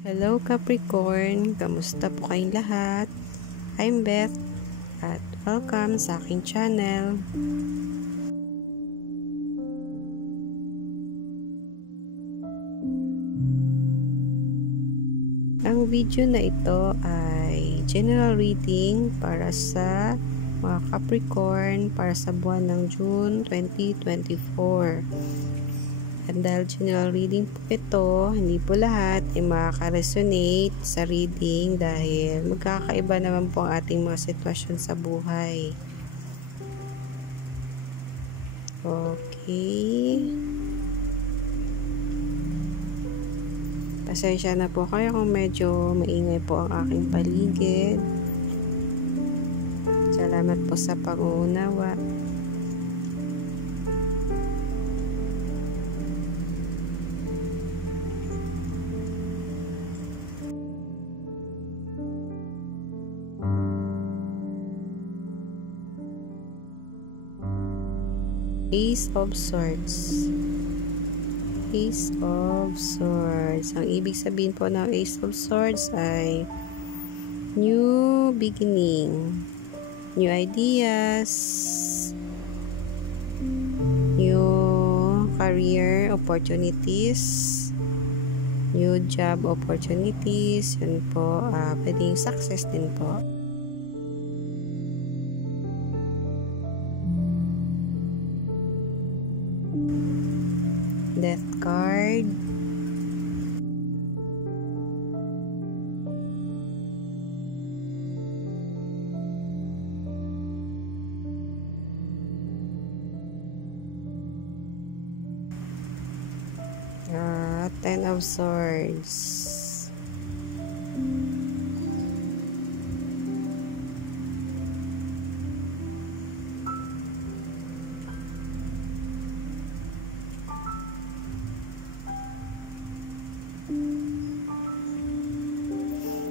Hello Capricorn, kamusta po kayong lahat? I'm Beth at welcome sa aking channel. Ang video na ito ay general reading para sa mga Capricorn para sa buwan ng June 2024. At dahil general reading po ito, hindi po lahat ay makaka-resonate sa reading dahil magkakaiba naman po ang ating mga sitwasyon sa buhay. Okay. Pasensya na po kayo kung medyo maingay po ang aking paligid. Salamat po sa pag-uunawa. Ace of Swords. Ace of Swords. Ang ibig sabihin po ng Ace of Swords ay new beginning, new ideas, new career opportunities, new job opportunities. Yun po, pwedeng success din po. Death card. Ten of Swords.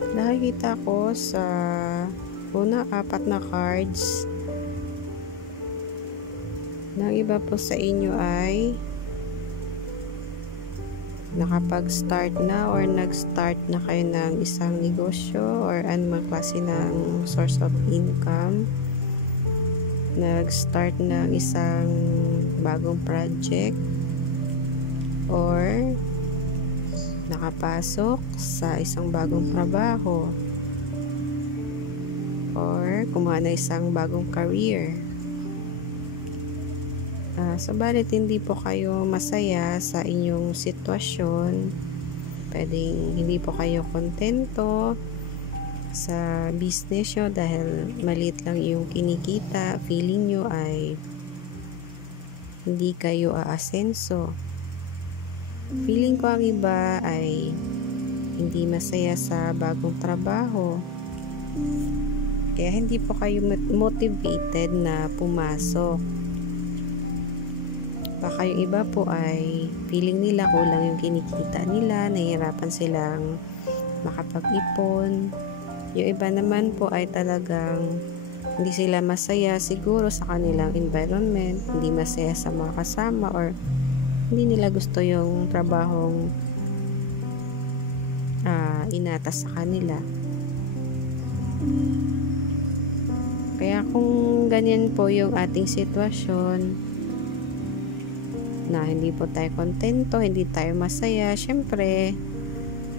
Nakikita ko sa unang apat na cards na iba po sa inyo ay nakapag-start na or nag-start na kayo ng isang negosyo or anumang klase ng source of income. Nag-start ng isang bagong project or nakapasok sa isang bagong trabaho or kumuha na isang bagong career. Subalit hindi po kayo masaya sa inyong sitwasyon. Pwedeng hindi po kayo kontento sa business nyo dahil maliit lang yung kinikita. Feeling nyo ay hindi kayo aasenso. Feeling ko ang iba ay hindi masaya sa bagong trabaho. Kaya hindi po kayo motivated na pumasok. Baka yung iba po ay feeling nila kulang yung kinikita nila, nahihirapan silang makapag-ipon. Yung iba naman po ay talagang hindi sila masaya siguro sa kanilang environment, hindi masaya sa mga kasama or hindi nila gusto yung trabahong inatas sa kanila. Kaya kung ganyan po yung ating sitwasyon na hindi po tayo kontento, hindi tayo masaya, syempre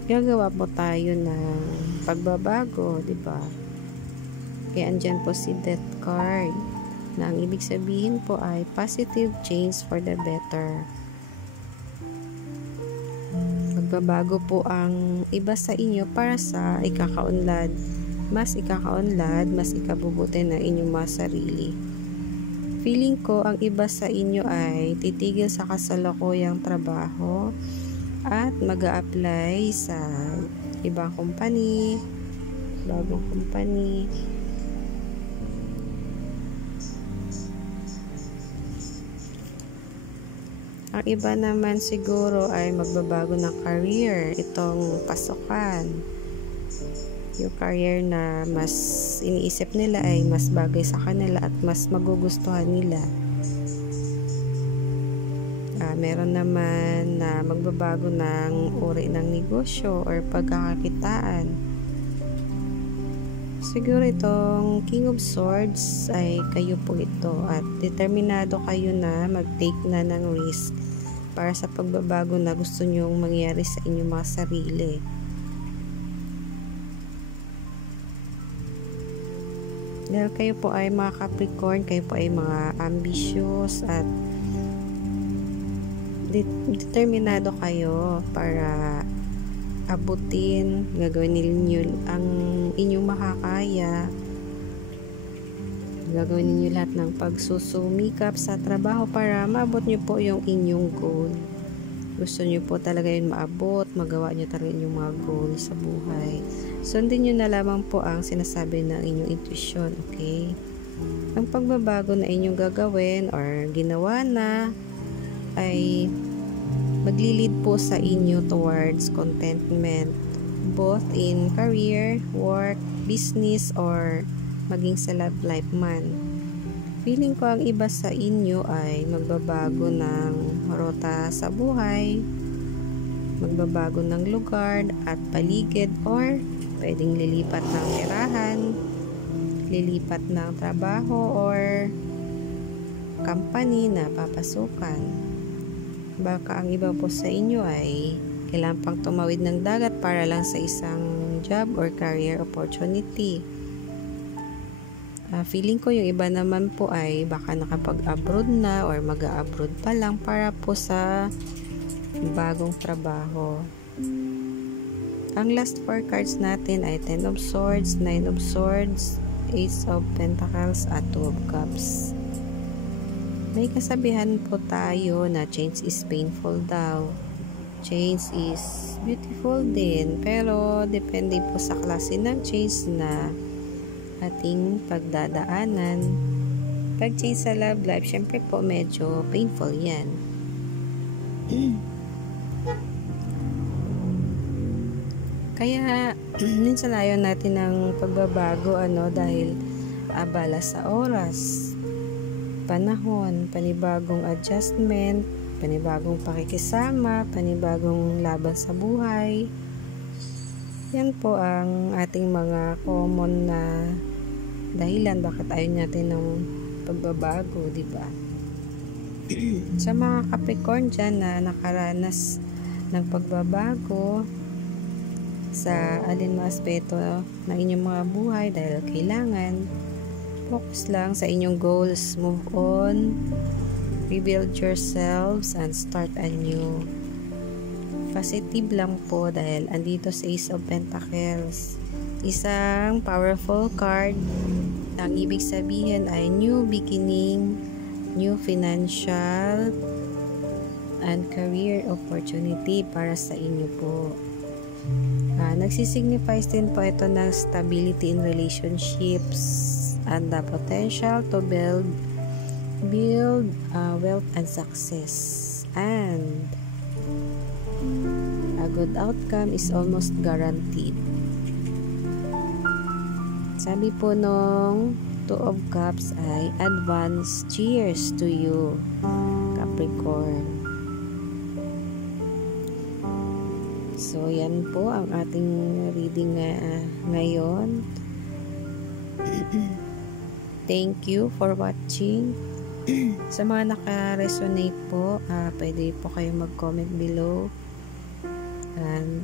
gagawa po tayo ng pagbabago, di ba? Kaya andyan po si Death card na ang ibig sabihin po ay positive change for the better. Magbabago po ang iba sa inyo para sa ikakaunlad, mas ikabubuti ng inyong mga sarili. Feeling ko ang iba sa inyo ay titigil sa kasalukuyang trabaho at mag-a-apply sa ibang company, bagong company. Ang iba naman siguro ay magbabago ng career, itong pasukan. Yung career na mas iniisip nila ay mas bagay sa kanila at mas magugustuhan nila. Meron naman na magbabago ng uri ng negosyo or pagkakakitaan. Siguro itong King of Swords ay kayo po ito at determinado kayo na mag-take na ng risk para sa pagbabago na gusto nyong mangyari sa inyong mga sarili. Dahil kayo po ay mga Capricorn, kayo po ay mga ambitious at determinado kayo para abutin, gagawin ninyo ang inyong makakaya, gagawin ninyo lahat ng pagsusumikap sa trabaho para maabot nyo po yung inyong goal. Gusto nyo po talaga yun maabot, magawa nyo talaga yung mga goal sa buhay. Sundin nyo na lamang po ang sinasabi ng inyong intuition, okay? Ang pagbabago na inyong gagawin or ginawa na ay maglilid po sa inyo towards contentment, both in career, work, business, or maging sa love life man. Feeling ko ang iba sa inyo ay magbabago ng rota sa buhay, magbabago ng lugar at paligid, or pwedeng lilipat ng tirahan, lilipat ng trabaho or company na papasukan. Baka ang iba po sa inyo ay kailangan pang tumawid ng dagat para lang sa isang job or career opportunity. Feeling ko yung iba naman po ay baka nakapag-abroad na or mag-a-abroad pa lang para po sa bagong trabaho. Ang last 4 cards natin ay 10 of Swords, 9 of Swords, Ace of Pentacles at 2 of Cups. May kasabihan po tayo na change is painful daw. Change is beautiful din, pero depende po sa klase ng change na ating pagdadaanan. Pag change sa love life, syempre po medyo painful yan. Kaya minsan ayaw natin ng pagbabago dahil abala sa oras, panahon, panibagong adjustment, panibagong pakikisama, panibagong laban sa buhay. Yan po ang ating mga common na dahilan bakit ayaw natin ng pagbabago, di ba? Sa mga Capricorn dyan na nakaranas ng pagbabago sa alin mga aspeto ng inyong mga buhay dahil kailangan focus lang sa inyong goals, move on, rebuild yourselves and start anew. Positive lang po dahil andito sa Ace of Pentacles, isang powerful card. Ang ibig sabihin ay new beginning, new financial and career opportunity para sa inyo po. Nagsisignifies din po ito ng stability in relationships and the potential to build wealth and success, and a good outcome is almost guaranteed. Sabi po nung 2 of Cups ay advance cheers to you, Capricorn. So yan po ang ating reading ngayon. Thank you for watching. Sa mga naka-resonate po, pwede po kayong mag-comment below. And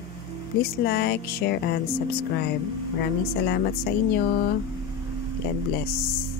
please like, share, and subscribe. Maraming salamat sa inyo. God bless.